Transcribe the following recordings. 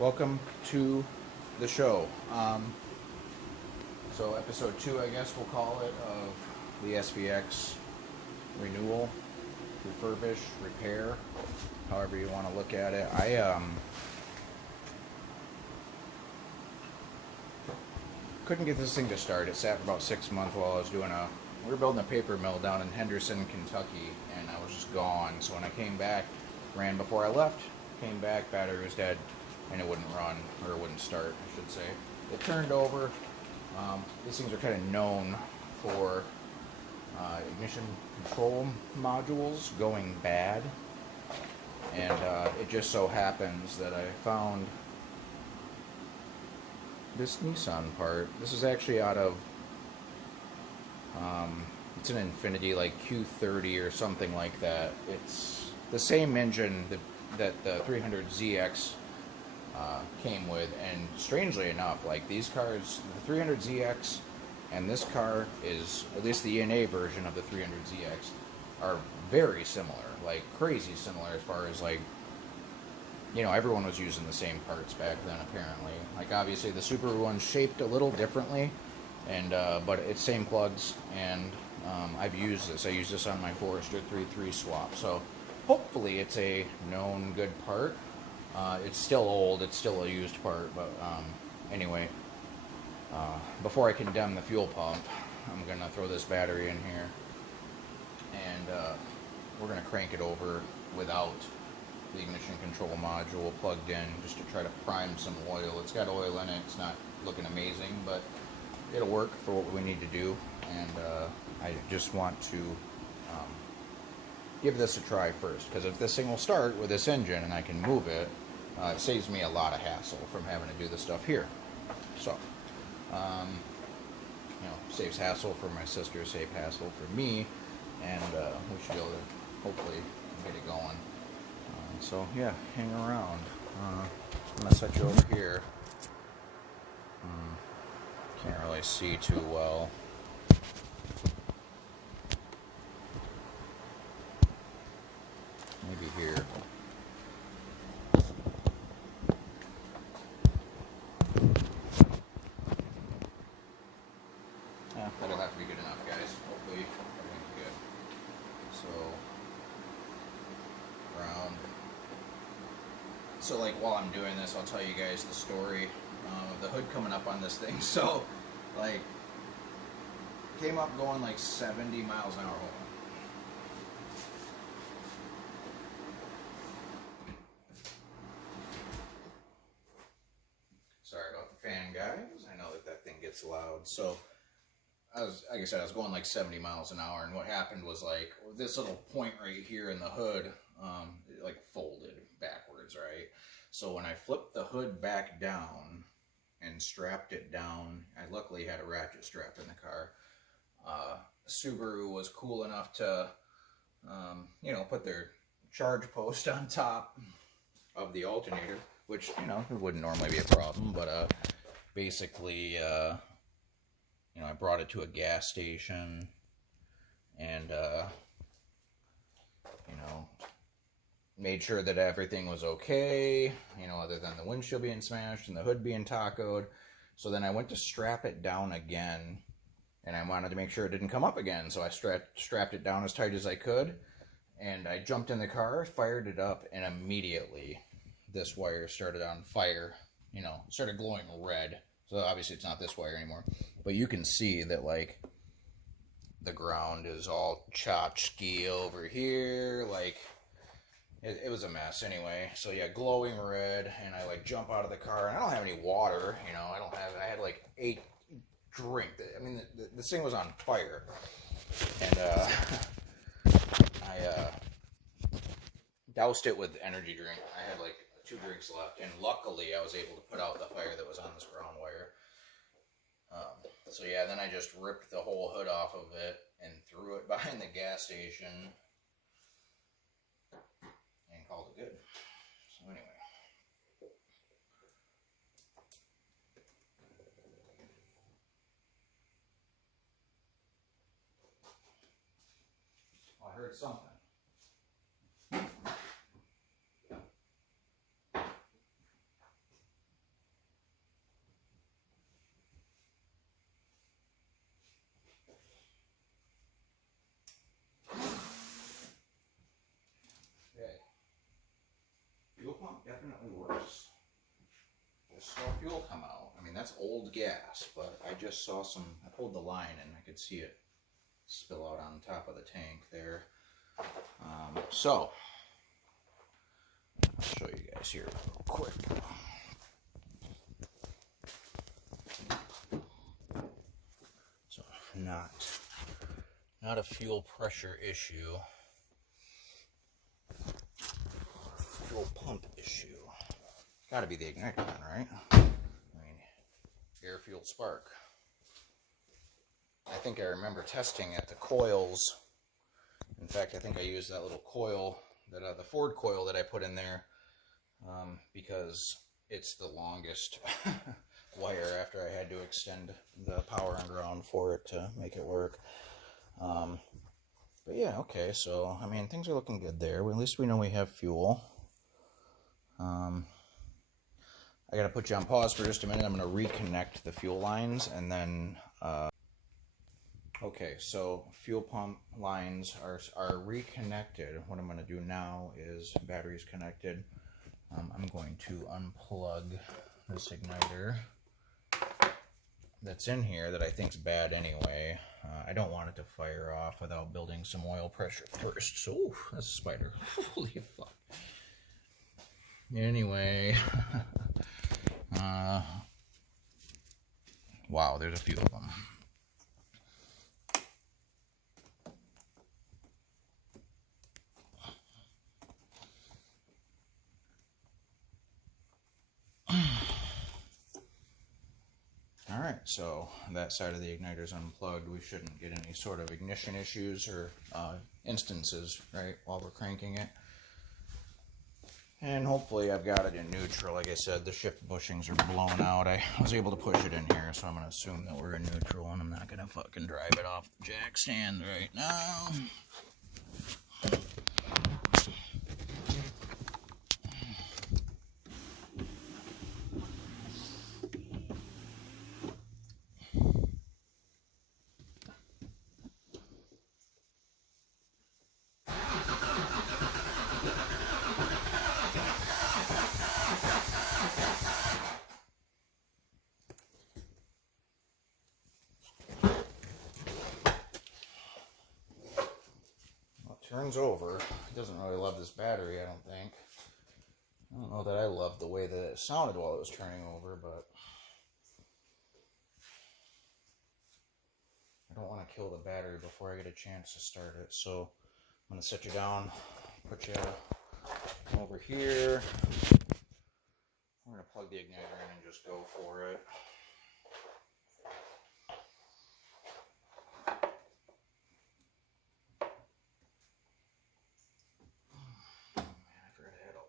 Welcome to the show. So episode 2, I guess we'll call it, of the SVX renewal, refurbish, repair, however you want to look at it. I couldn't get this thing to start. It sat for about 6 months while I was we were building a paper mill down in Henderson, Kentucky, and I was just gone. So when I came back, ran before I left, came back, battery was dead, and it wouldn't run, or it wouldn't start, I should say. It turned over. These things are kind of known for ignition control modules going bad, and it just so happens that I found this Nissan part. This is actually out of it's an Infiniti, like Q30 or something like that. It's the same engine that the 300ZX came with, and strangely enough, like these cars, the 300ZX and this car is, at least the NA version of the 300ZX, are very similar, like crazy similar, as far as like, you know, everyone was using the same parts back then apparently. Like obviously the Subaru one's shaped a little differently, and but it's same plugs, and I've used this. I use this on my Forester 3.3 swap, so hopefully it's a known good part. It's still old, it's still a used part, but anyway, before I condemn the fuel pump, I'm going to throw this battery in here, and we're going to crank it over without the ignition control module plugged in, just to try to prime some oil. It's got oil in it, it's not looking amazing, but it'll work for what we need to do, and I just want to give this a try first, because if this thing will start with this engine and I can move it, it saves me a lot of hassle from having to do this stuff here. So, you know, saves hassle for my sister, save hassle for me, and we should be able to hopefully get it going. So yeah, hang around. I'm gonna set you over here. Can't really see too well. Maybe here. Yeah, that'll have to be good enough, guys. Hopefully everything's good. So, ground. So like while I'm doing this, I'll tell you guys the story of the hood coming up on this thing. So, like, came up going like 70 miles an hour home. Sorry about the fan, guys. I know that thing gets loud. So, like I said, I was going like 70 miles an hour, and what happened was like this little point right here in the hood, it like folded backwards, right? So when I flipped the hood back down and strapped it down, I luckily had a ratchet strap in the car. Subaru was cool enough to, you know, put their charge post on top of the alternator, which, you know, it wouldn't normally be a problem, but basically, you know, I brought it to a gas station, and, you know, made sure that everything was okay, you know, other than the windshield being smashed and the hood being tacoed. So then I went to strap it down again, and I wanted to make sure it didn't come up again. So I strapped it down as tight as I could, and I jumped in the car, fired it up, and immediately this wire started on fire, you know, started glowing red. So obviously it's not this wire anymore, but you can see that like the ground is all tchotchke over here, like it was a mess anyway. So yeah, glowing red, and I like jump out of the car, and I don't have any water, you know, I had like 8 drink. I mean, this thing was on fire, and I doused it with energy drink. I had like 2 drinks left, and luckily I was able to put out the fire that was on this ground wire. So yeah, then I just ripped the whole hood off of it and threw it behind the gas station and called it good. So anyway. Well, I heard something. fuel pump definitely works. Just saw fuel come out. I mean, that's old gas, but I just saw some, I pulled the line and I could see it spill out on top of the tank there. So, I'll show you guys here real quick. So, not a fuel pressure issue. Fuel pump issue. Gotta be the igniter one, right? I mean, air fuel spark. I think I remember testing at the coils. In fact, I think I used that little coil, the Ford coil that I put in there, because it's the longest wire after I had to extend the power and ground for it to make it work. But yeah, okay, so, I mean, things are looking good there. Well, at least we know we have fuel. I gotta put you on pause for just a minute. I'm gonna reconnect the fuel lines and then, okay, so fuel pump lines are reconnected. What I'm gonna do now is batteries connected. I'm going to unplug this igniter that's in here that I think's bad anyway. I don't want it to fire off without building some oil pressure first. So, ooh, that's a spider. Holy fuck. Anyway, wow, there's a few of them. Alright, so that side of the igniter is unplugged. We shouldn't get any sort of ignition issues or instances, right, while we're cranking it. And hopefully I've got it in neutral. Like I said, the shift bushings are blown out. I was able to push it in here, so I'm going to assume that we're in neutral, and I'm not going to fucking drive it off the jack stand right now. Turns over. It doesn't really love this battery, I don't think. I don't know that I loved the way that it sounded while it was turning over, but I don't want to kill the battery before I get a chance to start it. So I'm going to set you down, put you over here. I'm going to plug the igniter in and just go for it.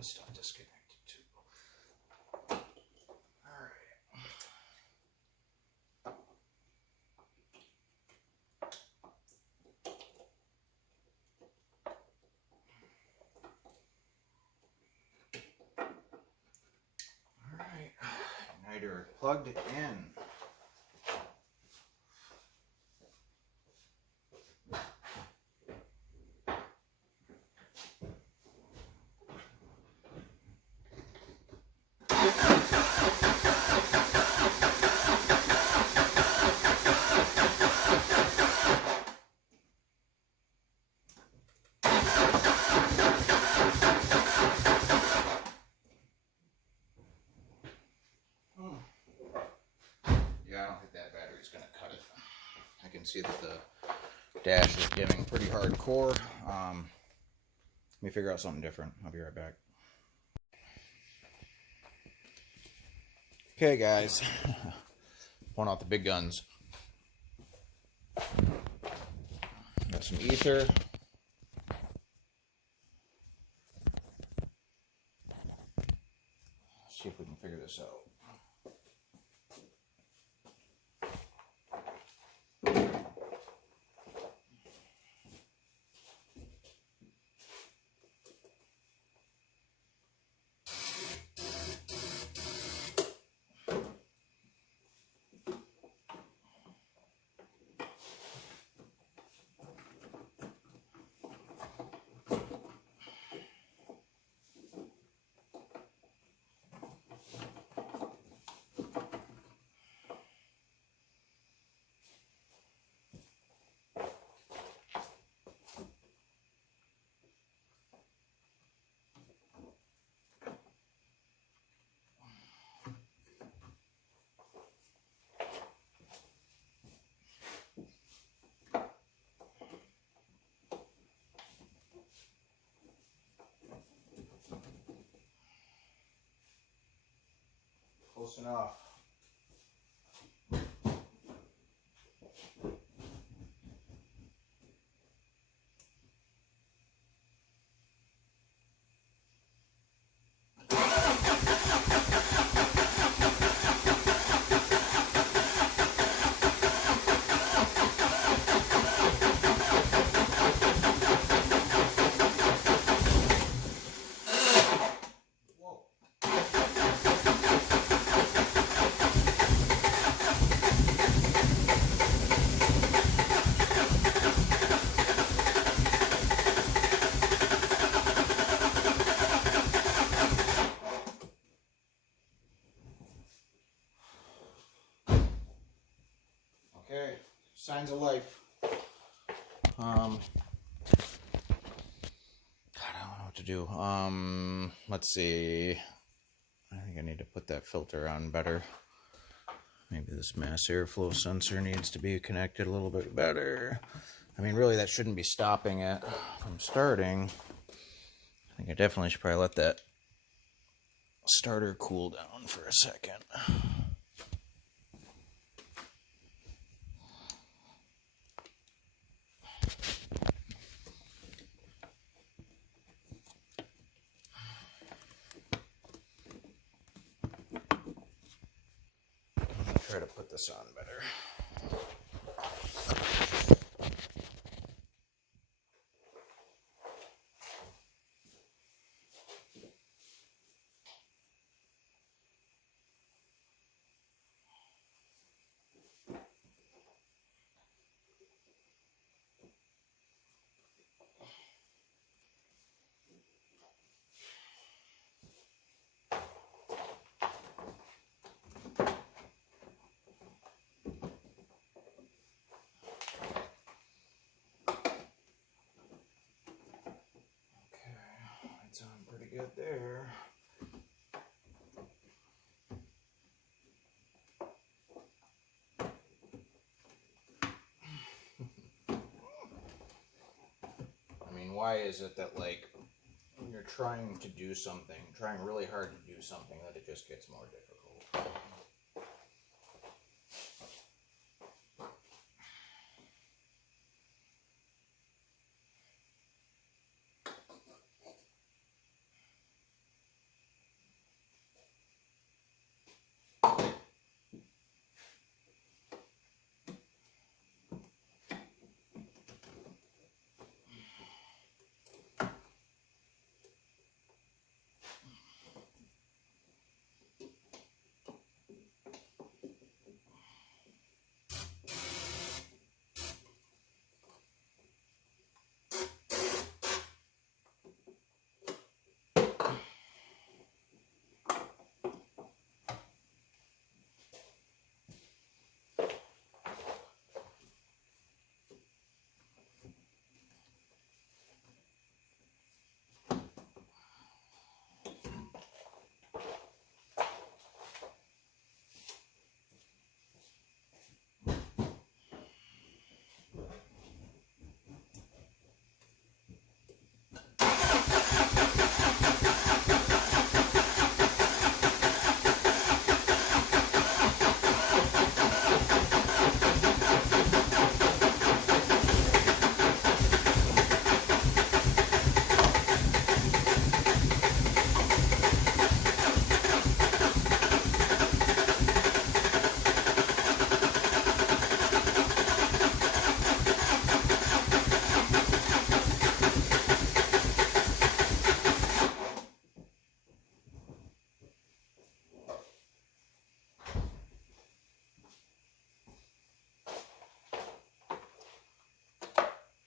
Stuff disconnected too. Alright. Alright. Igniter plugged in. I can see that the dash is giving pretty hardcore. Let me figure out something different. I'll be right back. Okay, guys. Pulling out the big guns. Got some ether. Let's see if we can figure this out. Close enough. Okay, signs of life. God, I don't know what to do. Let's see. I think I need to put that filter on better. Maybe this mass airflow sensor needs to be connected a little bit better. I mean, really, that shouldn't be stopping it from starting. I think I definitely should probably let that starter cool down for a second. Try to put this on better. It's on pretty good there. I mean, why is it that, like, when you're trying to do something, trying really hard to do something, that it just gets more difficult?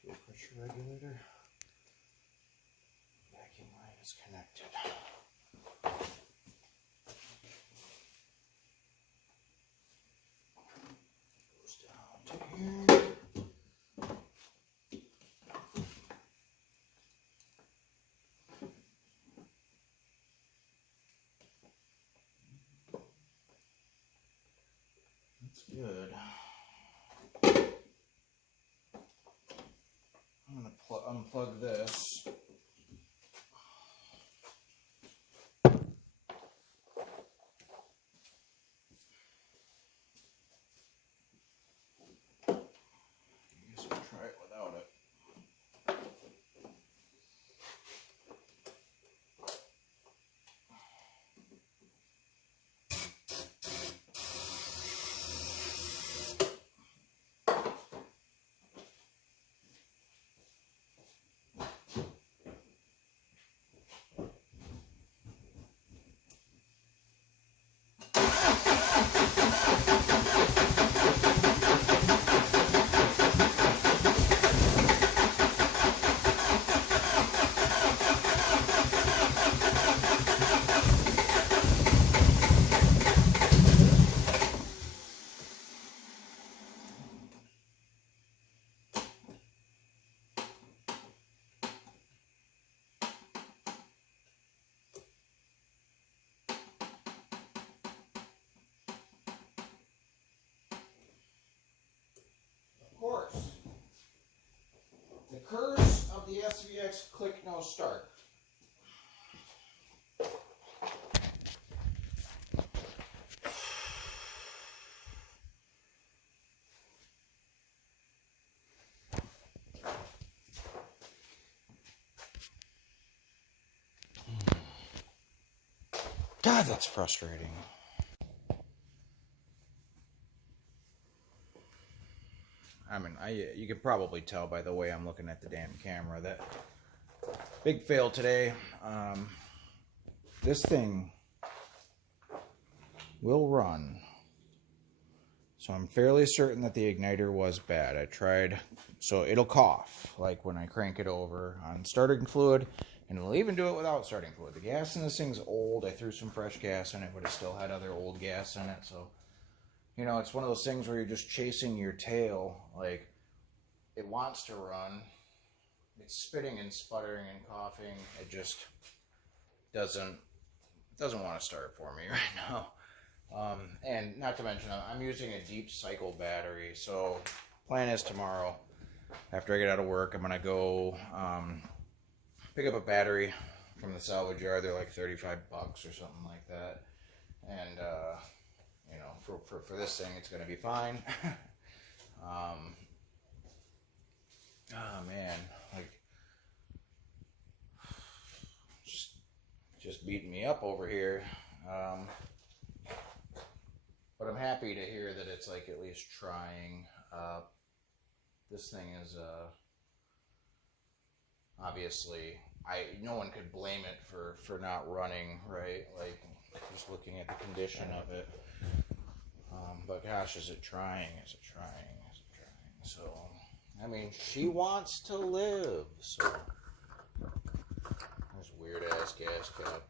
Fuel pressure regulator. Vacuum line is connected. Goes down to here. That's good. I'm going to unplug this. SVX click no start. God, that's frustrating. I mean, you can probably tell by the way I'm looking at the damn camera that big fail today. This thing will run. So I'm fairly certain that the igniter was bad. I tried, so it'll cough, like when I crank it over on starting fluid, and it'll even do it without starting fluid. The gas in this thing's old. I threw some fresh gas in it, but it still had other old gas in it, so... You know, it's one of those things where you're just chasing your tail. Like, it wants to run. It's spitting and sputtering and coughing. It just doesn't want to start for me right now. And not to mention, I'm using a deep cycle battery. So, plan is tomorrow, after I get out of work, I'm going to go pick up a battery from the salvage yard. They're like $35 or something like that. And, you know, for this thing, it's going to be fine. Oh, man. Like, just beating me up over here. But I'm happy to hear that it's, like, at least trying. This thing is, obviously, no one could blame it for not running, right? Like, just looking at the condition of it. But gosh, is it trying? Is it trying? Is it trying? So, I mean, she wants to live. So, this weird ass gas cap.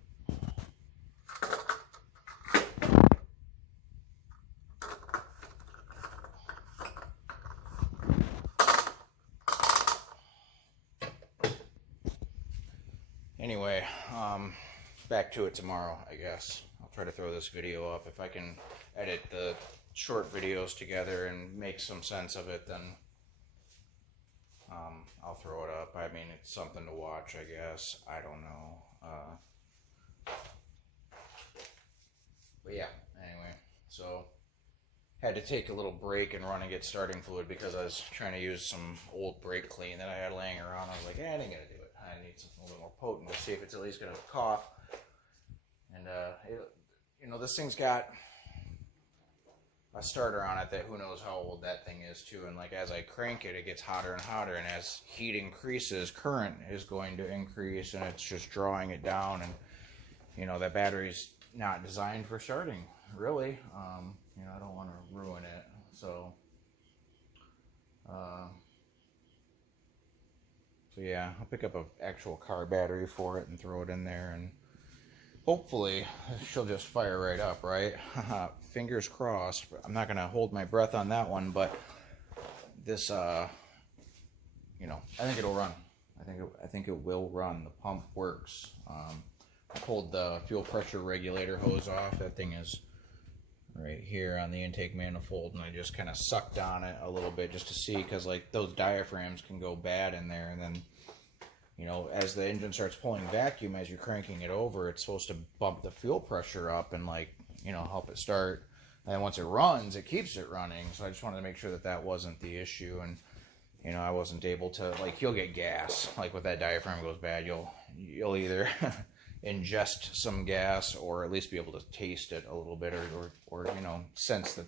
Anyway, back to it tomorrow, I guess. I'll try to throw this video up. If I can edit the short videos together and make some sense of it, then I'll throw it up. I mean, it's something to watch, I guess. I don't know. But yeah, anyway. So, had to take a little break and run and get starting fluid because I was trying to use some old brake clean that I had laying around. I was like, I ain't gonna do it. I need something a little more potent to see if it's at least gonna cough. And, you know, this thing's got a starter on it that who knows how old that thing is too. And like, as I crank it, it gets hotter and hotter. And as heat increases, current is going to increase, and it's just drawing it down. And, you know, that battery's not designed for starting, really. You know, I don't want to ruin it. So yeah, I'll pick up an actual car battery for it and throw it in there, and hopefully she'll just fire right up, right? Fingers crossed. I'm not going to hold my breath on that one, but this, you know, I think it'll run. I think it will run. The pump works. I pulled the fuel pressure regulator hose off. That thing is right here on the intake manifold, and I just kind of sucked on it a little bit just to see, because like those diaphragms can go bad in there, and then, you know, as the engine starts pulling vacuum as you're cranking it over, it's supposed to bump the fuel pressure up and, like, you know, help it start. And then once it runs, it keeps it running. So I just wanted to make sure that that wasn't the issue. And, you know, I wasn't able to, like, you'll get gas. Like, if that diaphragm goes bad, you'll either ingest some gas or at least be able to taste it a little bit, or you know, sense that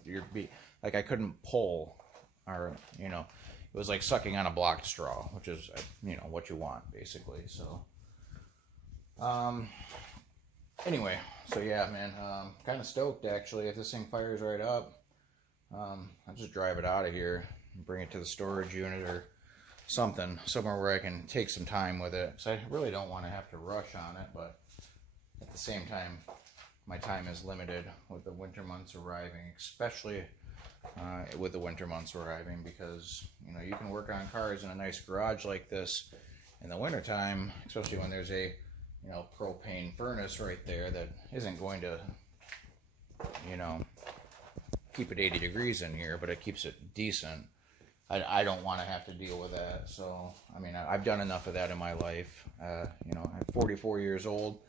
like, I couldn't pull, or, you know, it was like sucking on a blocked straw, which is, you know, what you want, basically. So, anyway, so yeah, man, kind of stoked, actually. If this thing fires right up, I'll just drive it out of here and bring it to the storage unit or something, somewhere where I can take some time with it. So I really don't want to have to rush on it, but at the same time, my time is limited with the winter months arriving, especially with the winter months arriving, because, you know, you can work on cars in a nice garage like this in the wintertime, especially when there's a, you know, propane furnace right there that isn't going to, you know, keep it 80 degrees in here, but it keeps it decent. I don't want to have to deal with that. So, I mean, I've done enough of that in my life. You know, I'm 44 years old.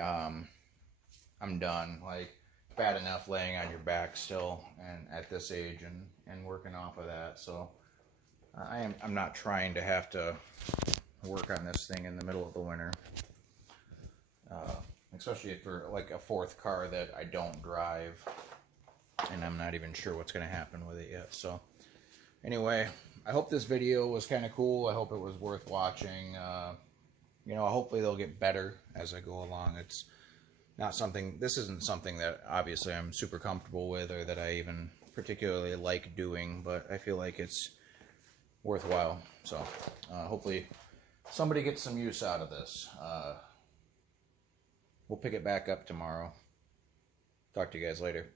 I'm done. Like, bad enough laying on your back still, and at this age, and working off of that. So, I'm not trying to have to work on this thing in the middle of the winter. Especially for like a fourth car that I don't drive, and I'm not even sure what's going to happen with it yet. So anyway, I hope this video was kind of cool. I hope it was worth watching. You know, hopefully they'll get better as I go along. It's not something, this isn't something that obviously I'm super comfortable with or that I even particularly like doing, but I feel like it's worthwhile. So hopefully somebody gets some use out of this. We'll pick it back up tomorrow. Talk to you guys later.